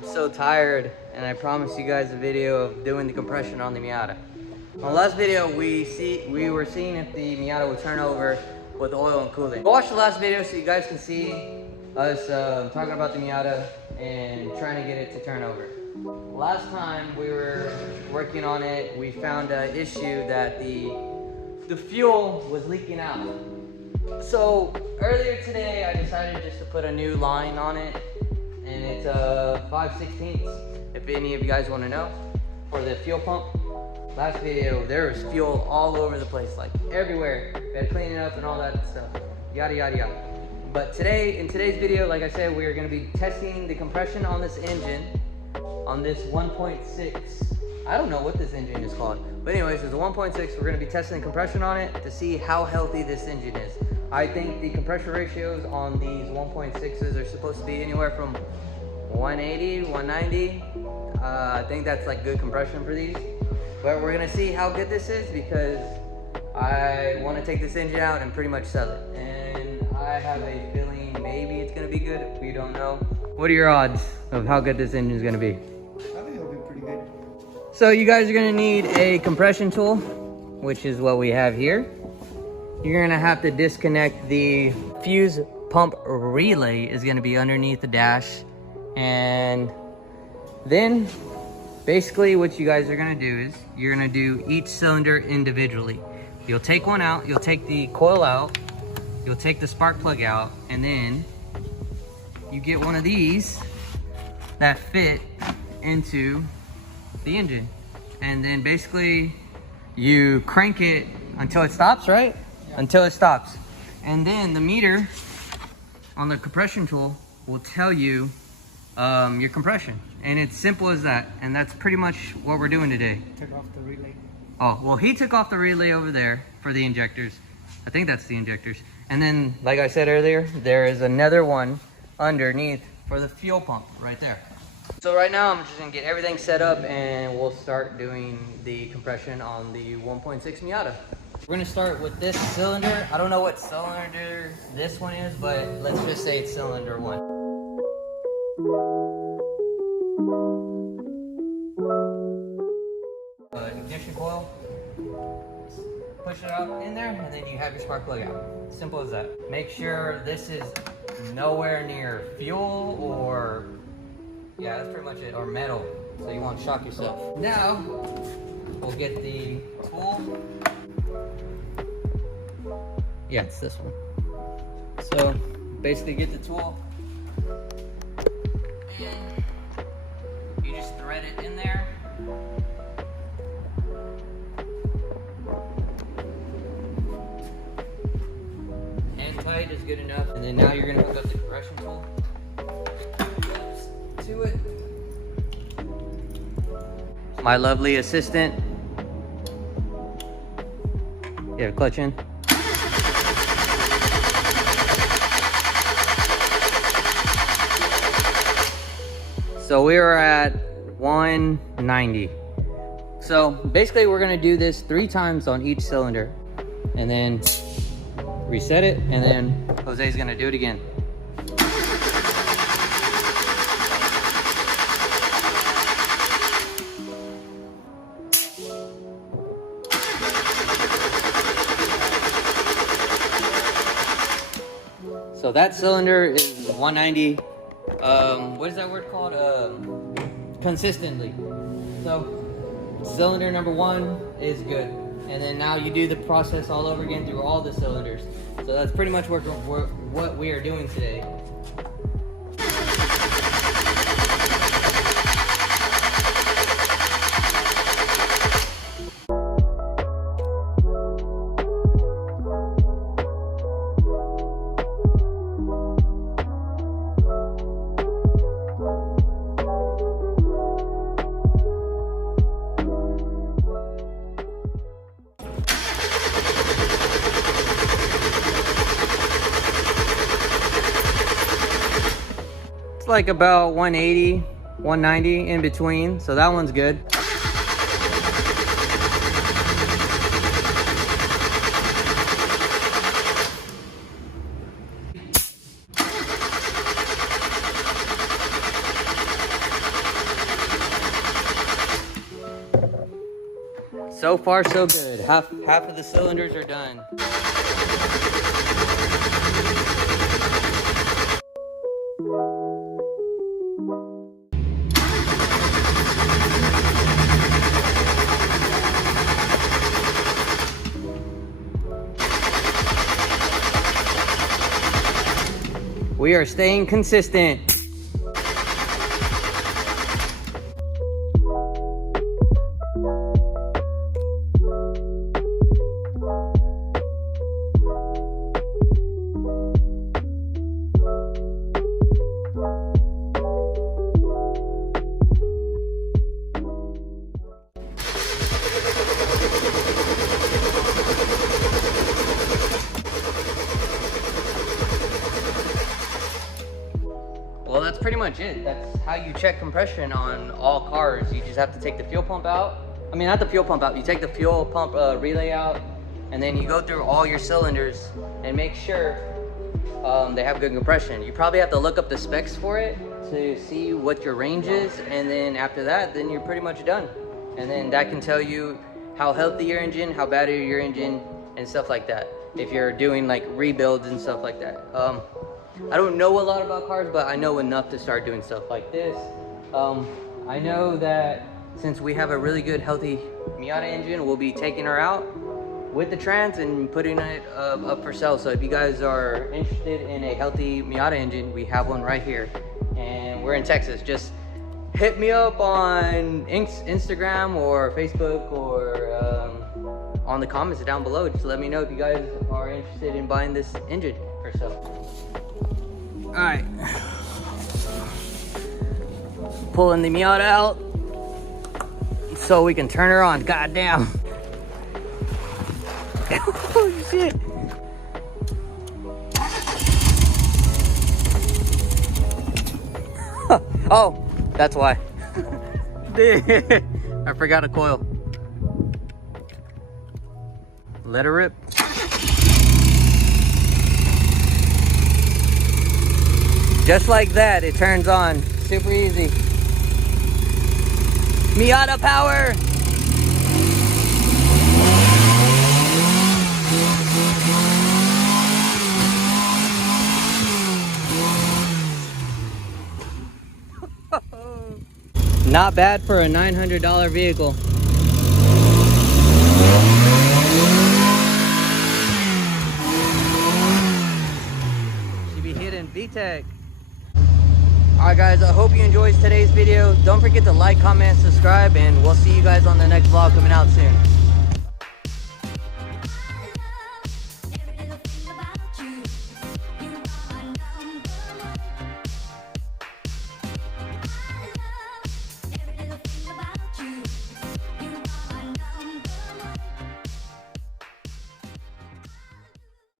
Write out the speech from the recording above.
I'm so tired, and I promised you guys a video of doing the compression on the Miata. On the last video, we were seeing if the Miata would turn over with oil and coolant. Go watch the last video so you guys can see us talking about the Miata and trying to get it to turn over. Last time we were working on it, we found an issue that the fuel was leaking out. So earlier today, I decided just to put a new line on it, and it's 5/16, if any of you guys want to know, for the fuel pump. Last video, there was fuel all over the place, like everywhere. We had to clean it up and all that stuff, yada yada yada. But today, in today's video, like I said, we are going to be testing the compression on this engine, on this 1.6. I don't know what this engine is called, but anyways, it's a 1.6. We're going to be testing the compression on it to see how healthy this engine is. I think the compression ratios on these 1.6s are supposed to be anywhere from 180, 190. I think that's like good compression for these. But we're gonna see how good this is because I want to take this engine out and pretty much sell it. And I have a feeling maybe it's gonna be good. We don't know. What are your odds of how good this engine is gonna be? I think it'll be pretty good. So you guys are gonna need a compression tool, which is what we have here. You're gonna have to disconnect the fuse pump relay, is gonna be underneath the dash. And then basically what you guys are gonna do is you're gonna do each cylinder individually. You'll take one out, you'll take the coil out, you'll take the spark plug out, and then you get one of these that fit into the engine. And then basically you crank it until it stops, right? Yeah. Until it stops. And then the meter on the compression tool will tell you your compression. And it's simple as that. And that's pretty much what we're doing today. Took off the relay. Oh, well, he took off the relay over there for the injectors. I think that's the injectors. And then, like I said earlier, there is another one underneath for the fuel pump right there. So right now, I'm just gonna get everything set up and we'll start doing the compression on the 1.6 Miata. We're gonna start with this cylinder. I don't know what cylinder this one is, but let's just say it's cylinder 1. Ignition coil, push it out in there, and then you have your spark plug out. Simple as that. Make sure this is nowhere near fuel or, yeah, that's pretty much it, or metal, so you won't shock yourself. Now, we'll get the tool. Yeah, it's this one. So, basically get the tool, and you just thread it in there. Tight is good enough, and then now you're going to hook up the compression tool to it. My lovely assistant. You have a clutch in. So we are at 190. So basically we're going to do this 3 times on each cylinder, and then reset it, and then Jose's gonna do it again. So that cylinder is 190. What is that word called? Consistently. So cylinder number 1 is good. And then now you do the process all over again through all the cylinders. So that's pretty much what we are doing today. Like about 180, 190 in between, so that one's good. So far, so good. Half of the cylinders are done. We are staying consistent. Well, that's pretty much it. That's how you check compression on all cars. You just have to take the fuel pump out. I mean, not the fuel pump out. You take the fuel pump relay out, and then you go through all your cylinders and make sure they have good compression. You probably have to look up the specs for it to see what your range is, and then after that, then you're pretty much done. And then that can tell you how healthy your engine, how bad is your engine, and stuff like that. If you're doing like rebuilds and stuff like that. I don't know a lot about cars, but I know enough to start doing stuff like this. I know that since we have a really good, healthy Miata engine, we'll be taking her out with the trans and putting it up for sale. So if you guys are interested in a healthy Miata engine, we have one right here. And we're in Texas. Just hit me up on Instagram or Facebook or on the comments down below. Just let me know if you guys are interested in buying this engine for sale. All right, pulling the Miata out so we can turn her on. God damn. Oh shit. Oh, that's why. I forgot a coil. Let her rip. Just like that, it turns on. Super easy. Miata power! Not bad for a $900 vehicle. Should be hitting VTEC. Alright guys, I hope you enjoyed today's video. Don't forget to like, comment, subscribe, and we'll see you guys on the next vlog coming out soon.